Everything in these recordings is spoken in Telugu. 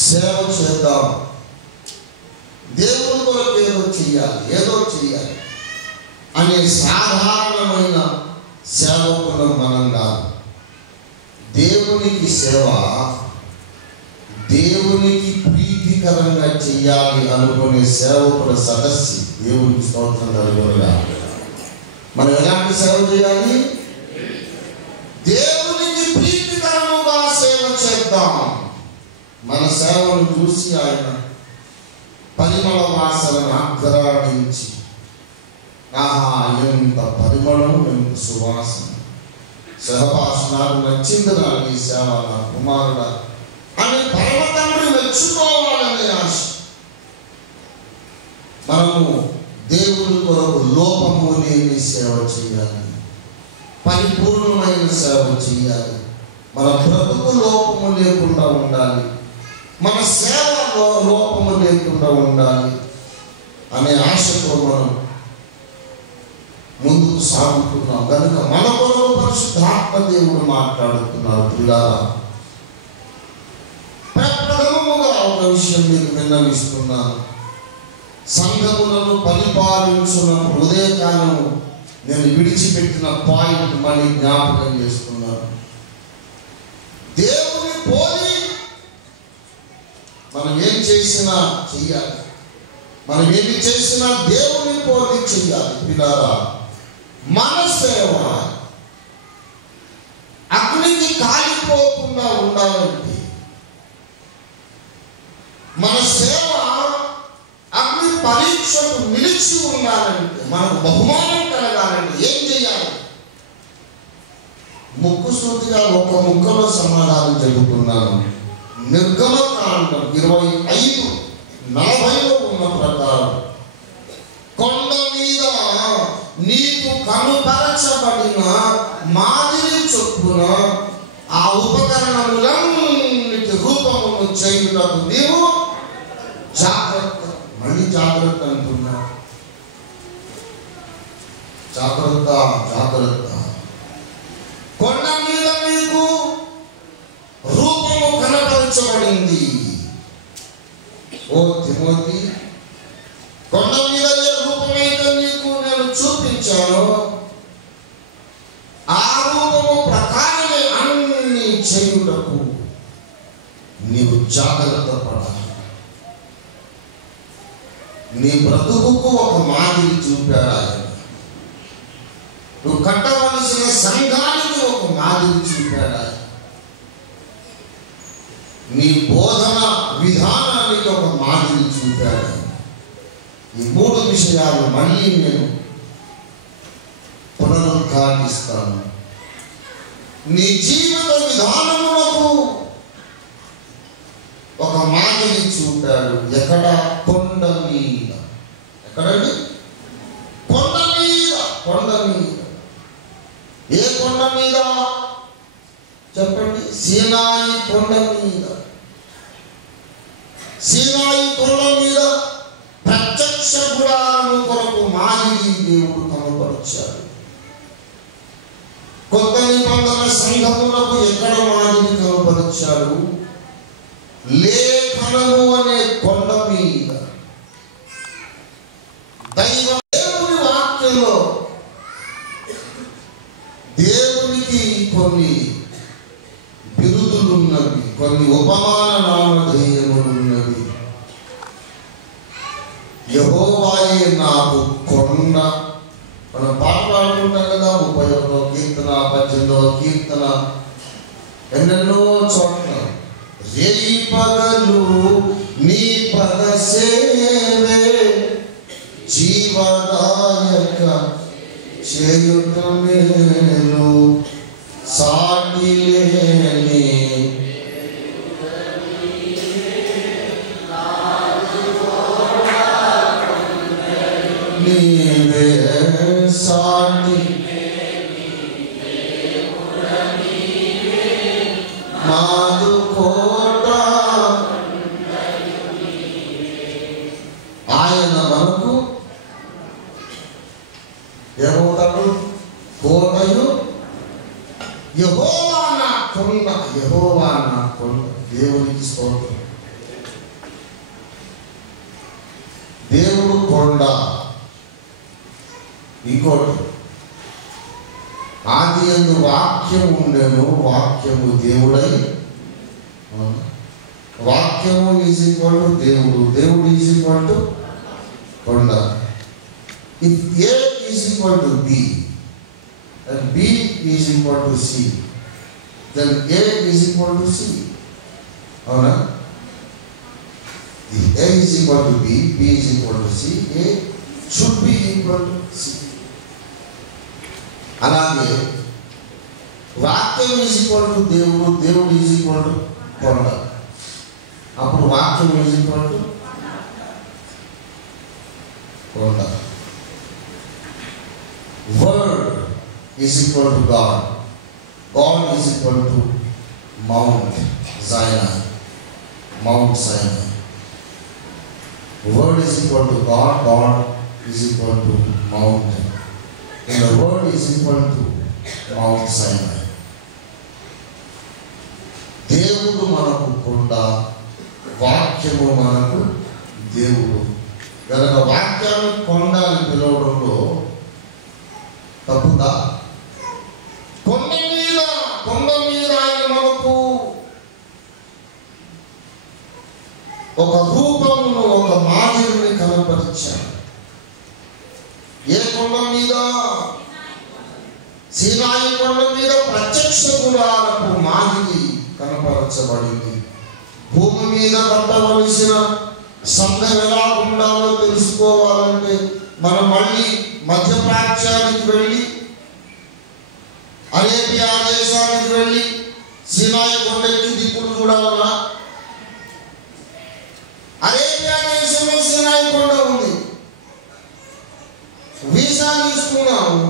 సేవ చేద్దాం, దేవుని కొరకు ఏదో చేయాలి అనే సాధారణమైన సేవకులం మనం కాదు. దేవునికి సేవ దేవునికి ప్రీతికరంగా చెయ్యాలి అనుకునే సేవకుల సదస్సు. దేవునికి స్తోత్రం కలుగునుగా. మనం ఎలాంటి సేవ చేయాలి? దేవునికి ప్రీతికరముగా సేవ చేద్దాం. మన సేవను చూసి ఆయన పరిమళ వాసనను ఆగ్రహించి, ఆహా ఎంత పరిమళం, ఎంత సువాసన, సహవాసనాలు నచ్చింది నాకు ఈ సేవ, నా కుమారుడా అని పరమతండ్రి మెచ్చుకోవాలనే ఆశ. మనము దేవుని కొరకు లోపము లేని సేవ చేయాలి, పరిపూర్ణమైన సేవ చేయాలి. మన బ్రతుకు లోపము లేకుండా ఉండాలి, మన సేవలో లోపము లేకుండా ఉండాలి అనే ఆశతో మనం ముందుకు సాగుతున్నాం. కనుక మన కొరకు పరిశుద్ధాత్మ దేవుడు మాట్లాడుతున్నారు. పిల్లారా, ప్రప్రథమముగా ఒక విషయం మీకు విన్నవిస్తున్నాను. సంఘములను పరిపాలించున్నప్పుడు ఉదయకాలము నేను విడిచిపెట్టిన పాయింట్ మళ్ళీ జ్ఞాపకం చేస్తున్నాను. దేవుని పోలి మనం ఏం చేసినా చెయ్యాలి, మనం ఏమి చేసినా దేవుని పోలి చెయ్యాలి. పిల్లారా, మన సేవ అగ్నికి కాలిపోకుండా ఉండాలంటే, మన సేవ అగ్ని పరీక్షకు నిలిచి ఉండాలంటే, మనకు బహుమానం కలగాలంటే ఏం చేయాలి? ముక్కుసూటిగా ఒక ముక్కలో సమాధానం చెబుతున్నాను. నిర్గమకాండం 25:40 ఉన్న ప్రకారం, కొండ మీద నీకు కనుపరచబడిన మాదిరి చొప్పున ఆ ఉపకరణములన్నిటి రూపమును చేయుటకు నీవు జాగ్రత్త. మళ్ళీ జాగ్రత్త అంటున్నా, జాగ్రత్త జాగ్రత్త. కొండ మీద నీకు రూపము కనపరచబడింది. ఓ తిమోతి, కొండ మీద ఏ రూపమైతే నీకు నేను చూపించాను, ఆ రూపము ప్రకారమే అన్ని చేయుటకు నీవు జాగ్రత్త పడాలి. నీ బ్రతుకుకు ఒక మాదిరి చూపాడు ఆయన. నువ్వు కట్టవలసిన సంఘానికి ఒక మాదిరి చూపాడు ఆయన. నీ బోధన విధానానికి ఒక మాదిరి చూపాడు. ఈ 3 విషయాలు మళ్ళీ నేను పునరుద్ఘాటిస్తాను. నీ జీవిత విధానములకు ఒక మాదిరి చూపాడు. ఎక్కడ? కొండ మీద. ఎక్కడండి? కొండ మీద. కొండ మీద. ఏ కొండ మీద చెప్పండి? సీనాయి కొండ మీద. సీనాయి కొండ మీద ప్రత్యక్ష గుడారము కొరకు మాదిరి దేవుడు కనపరిచాడు. కొత్త నిబంధన సంఘములకు ఎక్కడ మాదిరి కనపరిచాడు? లేఖనము అనే కొండ మీద. దేవుని వాక్యంలో దేవునికి కొన్ని బిరుదులున్నవి, కొన్ని ఉపమాన నామధేయములున్నవి. యెహోవాయే నాకు కొండ. మనం పాట పాడుకుంటాం కదా, 31వ కీర్తన, 18వ కీర్తన, ఎన్నెన్నో చోట్ల. రేయి పగలు నీ పద సేవే జీవదాయక చేయుట మేలు సాటి లేని నీవే సాటి నాదు కోట. ఆయన మనకు ఏమవుతాడు? కోట ఇంకోటి, ఆది యందు వాక్యము ఉండెను, వాక్యము దేవుడై. వాక్యము ఈజ్ ఈక్వల్ టు దేవుడు, దేవుడు ఈజ్ ఈక్వల్ టు కొండ. If A is equal to B and B is equal to C, then A is equal to C. అవునా? If A is equal to B, B is equal to C, A should be equal to C. అలాగే వాక్యం ఈజ్ ఈక్వల్ టు దేవుడు, దేవుడు ఈజ్ ఈక్వల్ టు కొండ. అప్పుడు వాక్యం ఈజ్ ఈక్వల్ టు కొండ. Word is equal to God, God is equal to mount సైనాయ్, mount సైనాయ్. Word is equal to God, God is equal to mountain, and the word is equal to Mount Sinai. దేవుడు మనకు కొండ, వాక్యము మనకు దేవుడు. కనుక వాక్యాన్ని కొండ అని పిలవడంలో తప్పుదా? కొండ మీద ఆయన మనకు ఒక రూపమును, ఒక మాదిరిని కనపరిచాడు. ఏ కొండ మీద? సీనాయి కొండ మీద ప్రత్యక్ష గుడారపు మాదిరి కనపరచబడింది. భూమి మీద కట్టవలసిన సంఘం ఎలా ఉండాలో తెలుసుకోవాలంటే మనం మళ్ళీ మధ్యప్రాచ్యానికి వెళ్ళి, అరేబియా దేశానికి వెళ్ళి సీనాయి కొండకి దిక్కులు చూడాలన్నా, అరేబియా దేశంలో సీనాయి కొండ ఉంది. వీసా తీసుకున్నాము.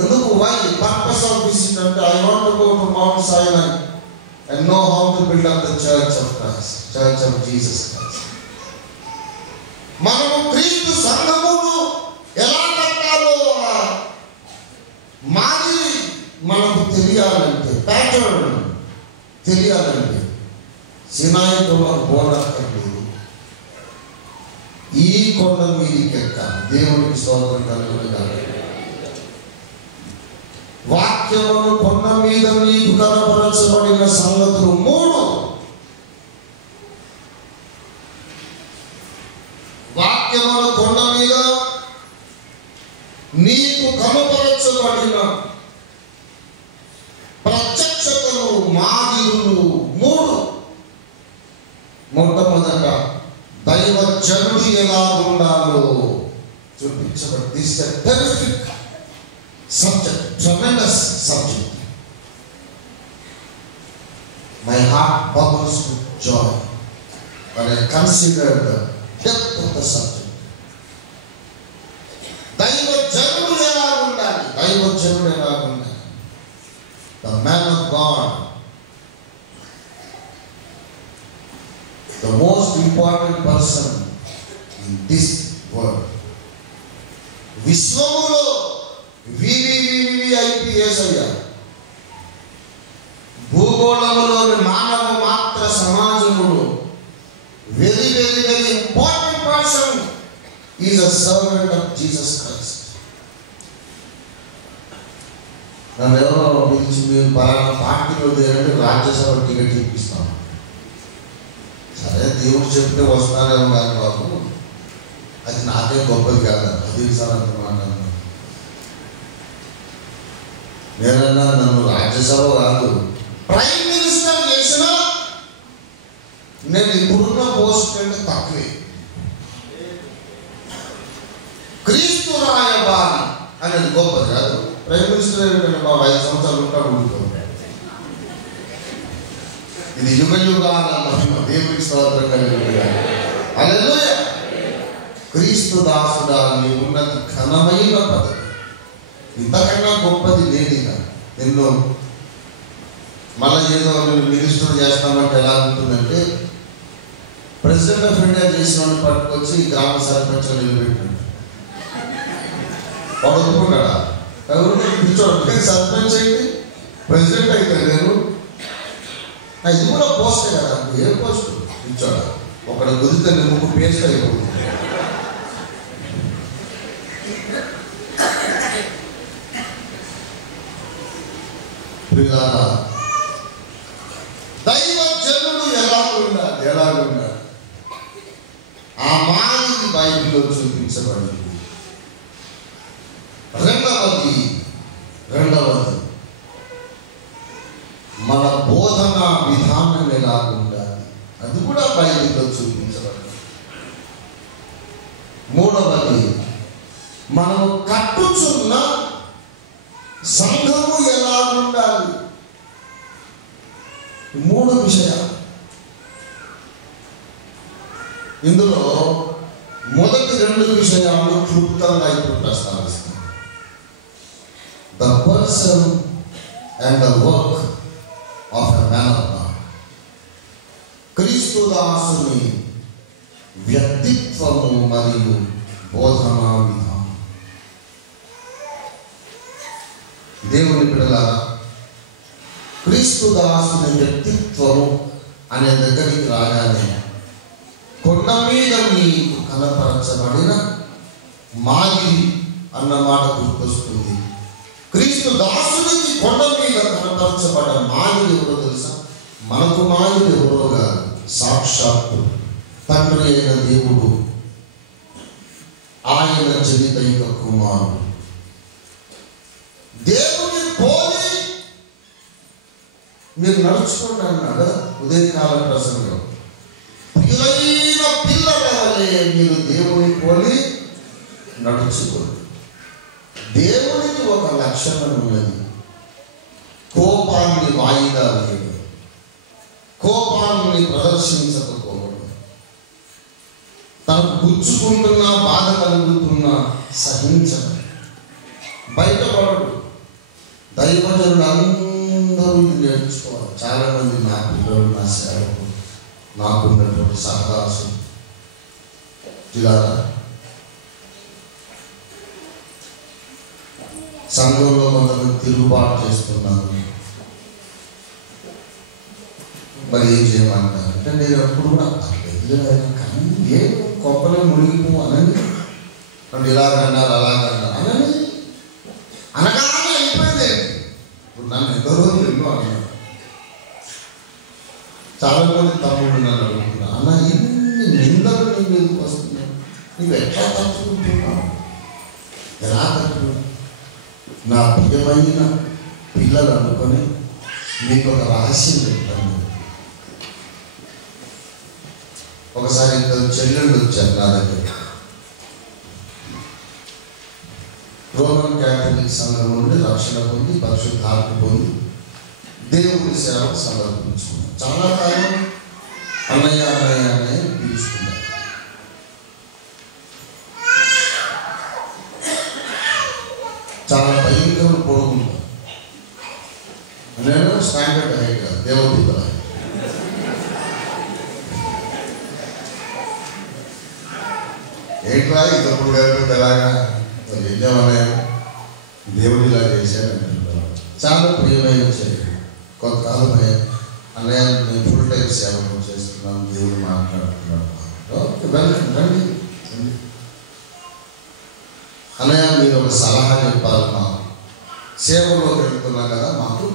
ఎందుకు? వై పర్పస్ ఆఫ్ విజిట్ అంటే I want to go to mount సైనాయ్ and know how to build up the church of Christ, church of Jesus Christ. మనము క్రీస్తు సంఘమును ఎలా కట్టాలో మాదిరి మనకు తెలియాలంటే, ప్యాటర్న్ తెలియాలంటే సీనాయి కొండకు పోనక్కర్లేదు, ఈ కొండ మీదకి ఎక్కాలి. దేవునికి స్తోత్రం కలుగునుగాక. వాక్యమును కొండ మీద నీకు కనపరచబడిన సంగతులు 3. వాక్యమును కొండ మీద నీకు కనపరచబడిన ప్రత్యక్షతలు, మాదిరులు 3. మొట్టమొదట దైవ జనుడు ఎలా ఉండాలో చూపించబడి. This is a terrific subject, tremendous subject. My heart bubbles with joy when I consider the depth of the subject. దైవ జనుడు ఎలా ఉండాలి? దైవ జనుడు ఎలా ఉండాలి? The man of God, the most important person in this world. విశ్వములో వివిఐపిఎస్ అయ్యా. భూగోళములోని మానవ మాత్ర సమాజములో very very very important person is a servant of Jesus Christ. నన్ను ఎవరో పిలిచి మీరు పలానా పార్టీలో చేరండి, రాజ్యసభ టికెట్ ఇప్పిస్తాం. సరే, దేవుడు చెప్తే వస్తున్నారేమో కానీ బాబు, అది నాకే గొప్పది కాదు. అది సార్ అంత మాట్లాడుతున్నాను. నేనన్నా నన్ను రాజ్యసభ కాదు, ప్రైమ్ మినిస్టర్ చేసిన నేను ఇప్పుడున్న పోస్ట్ కంటే తక్కువే. క్రీస్తు రాయబారి అనేది గొప్పది కాదు. ప్రైమ్ మినిస్టర్ ఏంటంటే బాబు 5 సంవత్సరాలు ఉంటాడు, ఉండిపోతాడు. ఇది యుగ యుగాల మహిమ. దేవునికి స్తోత్రం కలుగునుగాక. హల్లెలూయా. క్రీస్తు దాసుడా నీ ఉన్నతి ఘనమైన పదవి, ఇంతకన్నా గొప్పది లేదు. ఎన్నో మళ్ళీ ఏదో మినిస్టర్ చేస్తామంటే ఎలా ఉంటుందంటే, ప్రెసిడెంట్ ఆఫ్ ఇండియా చేసిన వాడిని పట్టుకొచ్చి గ్రామ సర్పంచ్ నిలబెట్టినాడు. వాడు ఒప్పుకున్నాడా? ఎవరు సర్పంచ్ ఏంటి, ప్రెసిడెంట్ అయితే నేను ఇది కూడా పోస్టే కదా. ఏ పోస్ట్ ఇచ్చాడా? ఒకడు గురితే ముక్కు పేస్ట్ అయిపోతుంది. ప్రియులారా, దైవజనుడు ఎలాగున్నాడు ఆ మాదిరి బైబిల్లో చూపించబడింది. రెండవది మన బోధన విధానం ఎలా ఉండాలి, అది కూడా బైబిల్లో చూపించబడింది. మూడవది, మనం కట్టుచున్న సంఘము ఎలా ఉండాలి. మూడు విషయాలు. ఇందులో మొదటి రెండు విషయాలు క్లుప్తంగా ఇప్పుడు ప్రస్తావిస్తాం. The person and the work of a man of God. క్రీస్తు దాసుని వ్యక్తిత్వము మరియు బోధనా విధానం. దేవుని బిడ్డలారా, క్రీస్తు దాసుని వ్యక్తిత్వము అనే దగ్గరికి రాగానే కొండ మీద మీకు కనపరచబడిన మాదిరి అన్న మాట గుర్తొస్తుంది. క్రీస్తు దాసునికి కొండ మీద కనపరచబడ్డ మాదిరి ఎవరో తెలుసా? మనకు మాదిరి ఎవరో కాదు, సాక్షాత్తు తండ్రి అయిన దేవుడు, ఆయన జనితైక కుమారుడు. దేవుని పోలి మీరు నడుచుకోండి అన్నాడు ఉదయకాల ప్రసంగం. ప్రియులైన పిల్లల వలె మీరు దేవుని పోలి నడుచుకోండి. దేవునికి ఒక లక్షణం ఉన్నది, కోపాన్ని వాయిదా వేయడం, కోపాన్ని ప్రదర్శించకపోవడం, తనకు గుచ్చుకుంటున్నా బాధ కలుగుతున్నా సహించడం, బయటపడడు. దైవజనులు అందరూ ఇది నేర్చుకోవాలి. చాలామంది నా పిల్లలు, నా సేవకులు, నాకున్నటువంటి సహదాసులు ఇలా సంఘంలో కొంతమంది తిరుగుబాటు చేస్తున్నారు. మరి ఏం చేయమంటారు అంటే, నేను ఎప్పుడు కూడా కానీ ఏం కొప్పలో మునిగిపోవాలని అంటే ఇలాగన్నారు అలాగన్నారు అనని అనగానే అయిపోయింది. ఇప్పుడు నన్ను ఎంతో రోజులు ఎన్నో అన్నారు. చాలా మంది తమ్ముడు నన్ను అడుగుతున్నా, అన్న ఇన్ని నిందలు నీకు ఎందుకు వస్తున్నావు, నీకు ఎట్లా తట్టుకుంటున్నావు, ఎలా తట్టుకున్నావు? నా ప్రియమైన పిల్లలు అనుకొని మీకు ఒక రహస్యం చెప్తాను. ఒకసారి ఇద్దరు చెల్లెళ్ళు వచ్చారు నా దగ్గర. రోమన్ క్యాథలిక్ సంఘం నుండి రక్షణ పొంది, పరిశుద్ధాత్మ పొంది దేవుని సేవకు సమర్పించుకున్నారు. చాలా కాలం అన్నయ్య అన్నయ్య అన్నయ్య పిలుచుకున్నారు. చాలా భయంకరం పొడుగుంటారు. నేను స్టాండర్డ్ హైట్ కాదు, దేవదూతల హైట్. ఏంట్రా ఇతప్పుడు కలిపి ఎలాగా వెళ్ళామనే దేవుడు ఇలా చేశానంటున్నారు. చాలా ప్రియమైన చర్య. కొంతకాలం అన్నయ్య నేను ఫుల్ టైం సేవలు చేస్తున్నాను, దేవుడు మాట్లాడుతున్నాడు. రండి అన్నయ్య, మీరు ఒక సలహా చెప్పాలి. మాకు సేవలోకి వెళ్తున్నాం కదా, మాకు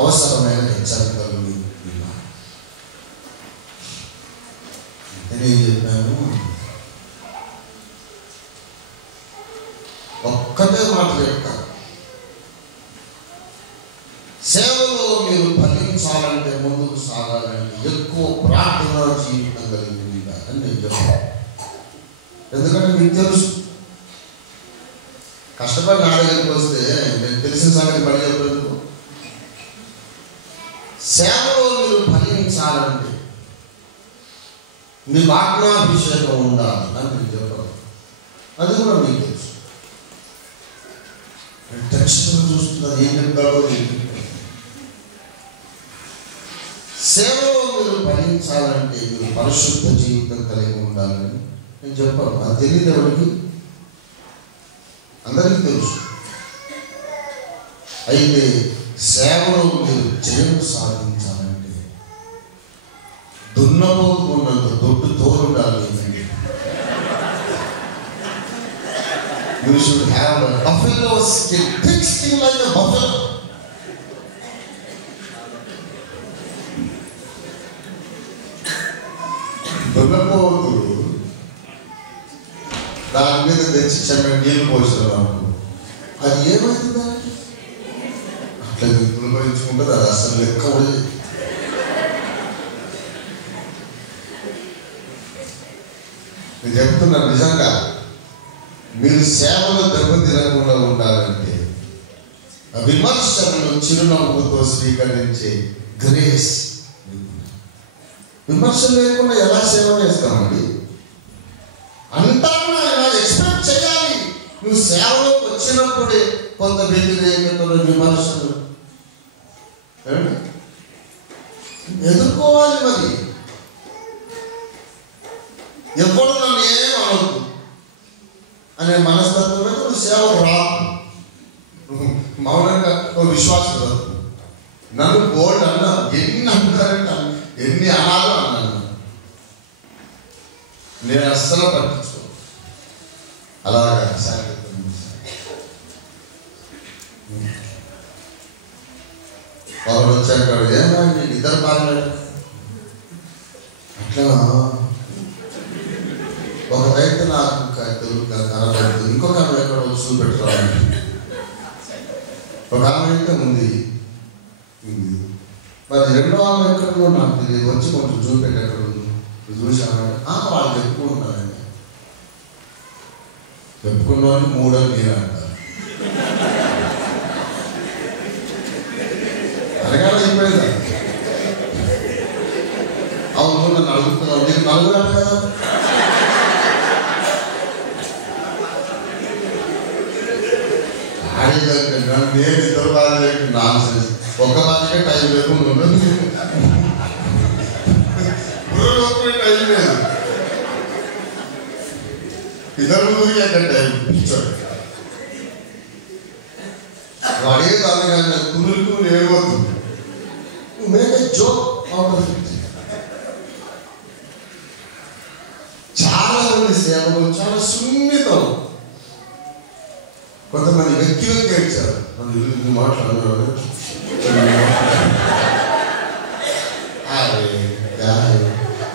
అవసరమైన హెచ్చరికలు నేనేం చెప్పాను, ఒక్కటే మాట చెప్తాను. సేవలో మీరు ఫలించాలంటే, ముందుకు సాగాలంటే ఎక్కువ ప్రార్థన జీవితం కలిగి అని నేను చెప్పాను. ఎందుకంటే మీకు తెలుసు, కష్టపడి నా దగ్గరికి వస్తే నేను తెలిసిన సంగతి పని చెప్పేందుకు. సేవలో మీరు ఫలించాలంటే మీకు ఆత్మాభిషేకం ఉండాలి అని నేను చెప్పాను. అది కూడా మీకు తెలుసు. టెన్షన్ చూస్తున్నారు, ఏం చెప్తారో సేవలో మీరు ఫలించాలంటే మీరు పరిశుద్ధ జీవితం కలిగి ఉండాలని నేను చెప్పాను. అది తెలియదు ఎవరికి, అందరికీ తెలుసు. అయితే సేవలో మీరు జయం సాధించాలంటే దున్నపోతున్నంత దొడ్డు తోరుండాలి. You should have a buffalo skin, thick skin like a buffalo. దున్నపోతు దాని మీద తెచ్చి చెమ్మ నీళ్ళు పోసినాం, అది ఏమవుతుందా? అట్లా దున్నపోయించుకుంటుంది. అది అసలు లెక్క ఉండదు. నేను చెప్తున్నాను, నిజంగా మీరు సేవలో దెబ్బతినకుండా ఉండాలంటే విమర్శలను చిరునవ్వుతో స్వీకరించే గ్రేస్. విమర్శ లేకుండా ఎలా సేవ చేస్తామండి? అంటారు ఎక్స్పెక్ట్ చేయాలి. నువ్వు సేవలోకి వచ్చినప్పుడే కొంత వ్యతిరేకతలు, విమర్శలు ఎదుర్కోవాలి. మరి ఎప్పుడు నన్ను ఏం అనవద్దు అనే మనస్తత్వం నువ్వు సేవకు రాదు. మౌనంగా విశ్వాసం రాదు. నన్ను బోల్డ్ అన్నా, ఎన్ని అంటారంటే ఎన్ని అనాలో అన్నాను. నేను అస్సలు పట్టించుకో. అలాగా వాళ్ళు వచ్చాక ఏమన్నా నీకు ఇద్దరు మాట్లాడు అట్లా. ఒకరైతే నాకు కనబడుతుంది, ఇంకొక ఆమె ఎక్కడ చూపెట్టుకోవాలి. ఒక ఆమె అయితే ఉంది, మరి రెండో ఆమె ఎక్కడో నాకు తెలియదు. వచ్చి కొంచెం చూపెట్టి ఎక్కడ ఉంది చూసాను. వాళ్ళు చెప్పుకుంటారండి, చెప్పుకున్న వాళ్ళు మూడో మీరు అంటారు. అడగాలి చెప్పేదా? అవును నన్ను అడుగుతున్నావు, నీకు నలుగురు అంట కదా. నేను ఇద్దరు బాధ నాన్ సెన్స్. ఒక్క బాధకే టైం లేకుండా ఉండదు, టైం లేదు. ఇద్దరు ముందుకి ఎక్కడ టైం వాడే కాదు కానీ కుదురుకు లేవద్దు. Make a joke out of it. చాలా మంది సేవలు చాలా సున్నితం. కొంతమంది వెక్కి వెక్కి ఏడ్చారు. మాట్లాడారు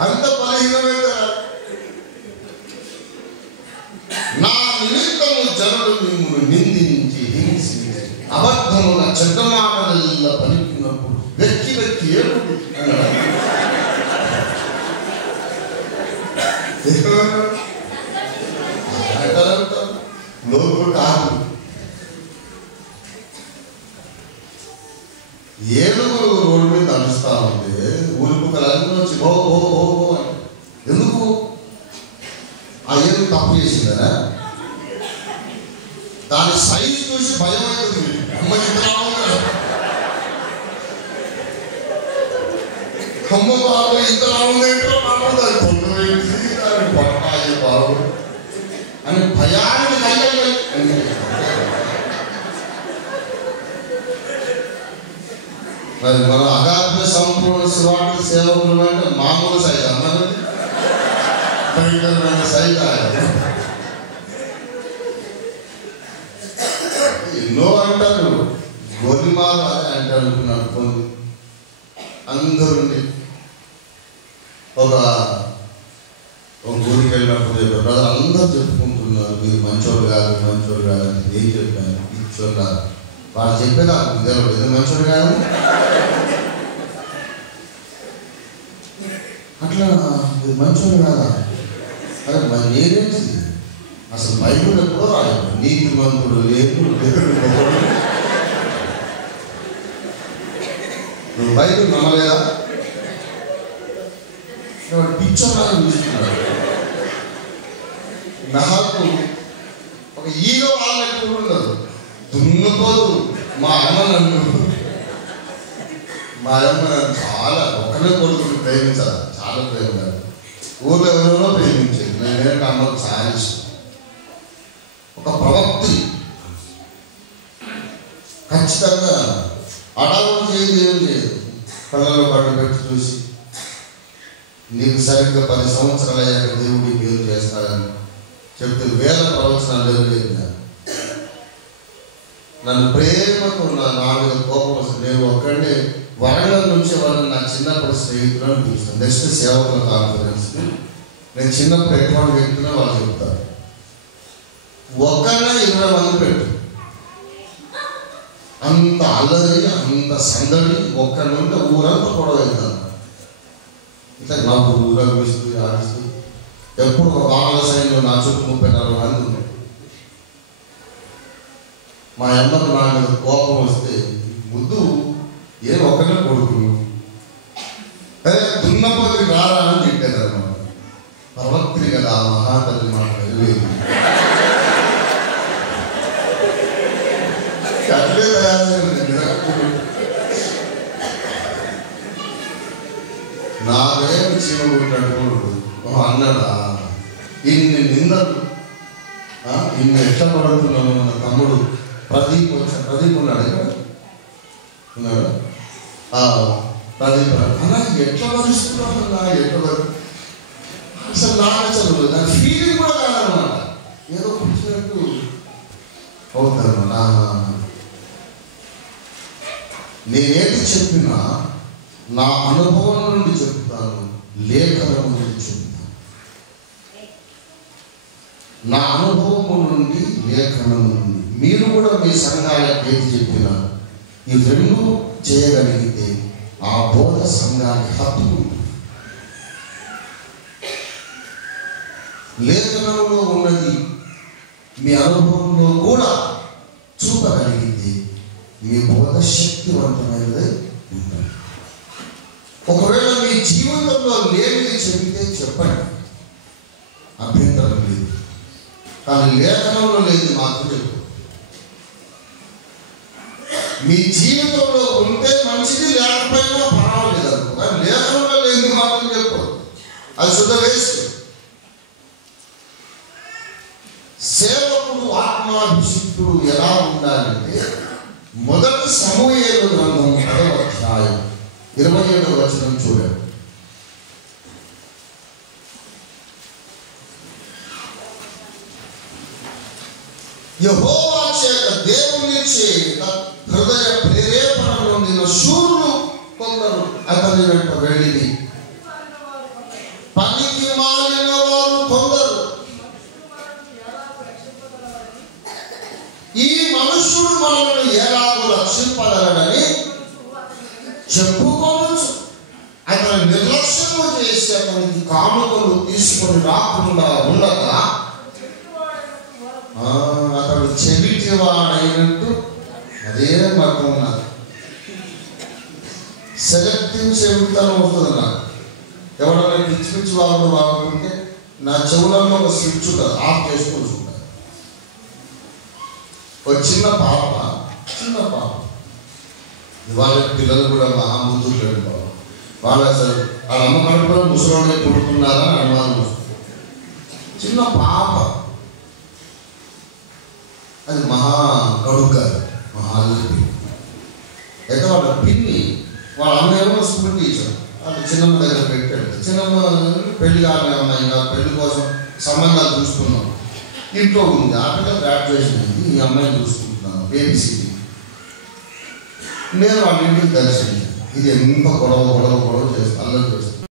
అంత బలహీనమైన నా నిమిత్తము జనులు మిమ్మల్ని నిందించి హింసించి అబద్ధముగా చెడ్డ మాటల పలికినప్పుడు వెక్కి వెక్కి ఏడుపు లోపు కాదు. ఏడుగురు రోడ్డు మీద నడుస్తా ఉంటే ఊరికి అందరూ వచ్చి ఓ ఓ ఓ అని. ఎందుకు? ఆ ఏడు తప్పు చేసిందా? దాని సైజు చూసి భయం అవుతుంది. అమ్మ అమ్మ బాబు ఇంత రావుందేంటో పట్టాయి బాబు అని భయానికి మరి మన అగాధ సంపూర్ణ శివాటి సేవకులు అంటే మామూలు సైజ్ అన్నది భయంకరమైన సైజ్. ఎన్నో అంటారు, గోధుమాలు అదే అంటే అనుకున్నాను. కొన్ని అందరూ ఒక ఊరికి వెళ్ళినప్పుడు చెప్పారు, అందరూ చెప్పుకుంటున్నారు మీరు మంచోడు కాదు మంచోడు కాదని. ఏం చెప్పాను? ఇచ్చోడు కాదు. వాళ్ళు చెప్పేది నాకు ఏదో మంచోడు కాదు. అట్లా మీరు మంచోడు కాదా? అదే మరి నేనేంటి అసలు బైబిల్ ఎప్పుడో రాయదు. నీతి మంతుడు లేదు, నువ్వు బైబిల్ నమ్మలేదా? పిచ్చోలాగా చూస్తున్నాడు. నాకు ఒక ఈగో వాళ్ళ ఎక్కువ ఉండదు, దున్నపోదు. మా అమ్మ నన్ను చాలా ఒకనే కొడుకుని ప్రేమించాలి, చాలా ప్రేమ. ఊళ్ళో ఎవరెవరో ప్రేమించేది. నేనేంటే అమ్మకు చాలా ఇష్టం. ఒక ప్రవక్తి ఖచ్చితంగా అడావులు చేయదు, ఏం చేయదు. కళ్ళలో పట్టు పెట్టి చూసి నీకు సరిగ్గా 10 సంవత్సరాలు అయ్యాక దేవుడి మేలు చేస్తాడని చెప్తే వేల ప్రవచనాలు ఎదురైంది. నన్ను ప్రేమతో నా మీద కోపం వస్తుంది. నేను ఒక్కడే వరంగల్ నుంచి వాళ్ళని నా చిన్నప్పుడు స్నేహితులను పిలుస్తాను. నెక్స్ట్ సేవకుల కాన్ఫరెన్స్కి నేను చిన్నప్పుడు ఎటువంటి వ్యక్తులు వాళ్ళు చెప్తారు. ఒకళ్ళ 20 మంది పెట్టు, అంత అల్లరి అంత సందడి, ఒక్కడి నుండి ఊరంతా గొడవ అవుతాను. ఇట్లా నాకు ఊరగిస్తూ ఆడిస్తూ ఎప్పుడు ఒక ఆలస్యంలో నా చుట్టూ 30-40 మంది ఉన్నాయి. మా అమ్మకు నా మీద కోపం వస్తే ముద్దు ఏం ఒకటే కొడుకును దున్నపోతే రారా అని తిట్టారు అన్నమాట. పర్వత్రి కదా మహాతల్లి మాట వెళ్ళేది అట్లే తయారైంది. నాకేమి చీమకుంటాడు అన్నాడా, ఇన్ని నిందలు ఇన్ని ఎట్లా పడుతున్నాము. మన తమ్ముడు ప్రదీప్ వచ్చాడు, ప్రదీప్ ఉన్నాడు ఉన్నాడు ప్రదీప్ అలా ఎట్లా భరిస్తున్నాను నా ఎట్లా అసలు నాకు చదువు దాని ఫీలింగ్ కూడా కాదనమాట. ఏదో కూర్చున్నట్టు అవుతాను. నేనేది చెప్పినా నా అనుభవం నుండి చెప్తాను, లేఖనం నుండి చెప్తాను. నా అనుభవం నుండి లేఖనం నుండి మీరు కూడా మీ సంఘాలకు ఏది చెప్పినా ఈ రెండు చేయగలిగితే ఆ బోధ సంఘానికి హక్కు. లేఖనంలో ఉన్నది మీ అనుభవంలో కూడా చూపగలిగితే మీ బోధ శక్తివంతమైనది ఉంటుంది. ఒకవేళ మీ జీవితంలో లేనిది చెబితే చెప్పండి, అభ్యంతరం లేదు. కానీ లేఖనంలో లేదు మాత్రం చెప్పు. మీ జీవితంలో ఉంటే మంచిది, లేకపోయినా పర్వాలేదు అనుకో. కానీ లేఖనంలో లేని మాత్రం చెప్పు, అది శుద్ధ వేస్ట్. సేవకుడు ఆత్మాభిషిక్తుడు ఎలా ఉండాలంటే మొదటి సమూయేలు గ్రంథం 10వ అధ్యాయం 27వ వచనం చూడండి. యెహోవా చేత దేవుని చేత హృదయ ప్రేరేపణ పొందిన శూరులు కొందరు అతని వెంట వెళ్ళి, పనికి మాలిన వారు కొందరు ఈ మనుషుడు మనల్ని ఎలాగో రక్షింపగలడని చెప్పుకోవచ్చు. అతను నిర్లక్ష్యము చేసి అతనికి కానుకలు తీసుకొని రాకుండా ఉండగా అతడు చెవిటివాడైనట్టు అదే మతం ఉన్నది. సెలెక్టివ్ చెవితనం వస్తుంది నాకు. ఎవరైనా పిచ్చి పిచ్చి వాళ్ళు వాడుతుంటే నా చెవులలో ఒక స్విచ్ ఉంటుంది, ఆఫ్ చేసుకోవచ్చు. ఒక చిన్న పాప ఇవాళ పిల్లలు కూడా మహాముద్దులు లేడు బాబు. వాళ్ళు అసలు వాళ్ళ అమ్మ కడుపులో ముసలోనే పుడుతున్నారా అని అనుమానం. చిన్న పాప అది మహా కడుగు కాదు, మహాలిపి. అయితే వాళ్ళ పిన్ని వాళ్ళ అమ్మ ఏమో స్కూల్ టీచర్, వాళ్ళు చిన్నమ్మ దగ్గర పెట్టాడు. చిన్నమ్మ పెళ్లి కాని అమ్మాయి, పెళ్లి కోసం సంబంధాలు చూసుకున్నాం. ఇంట్లో ఉంది, ఆ పిల్ల గ్రాడ్యుయేషన్ అయింది, ఈ అమ్మాయిని చూసుకుంటున్నాను బేబీసీటీ. నేను వాళ్ళ ఇంటికి దర్శనం, ఇది ఎంత గొడవ చేస్తాను, అల్లరి చేస్తాను.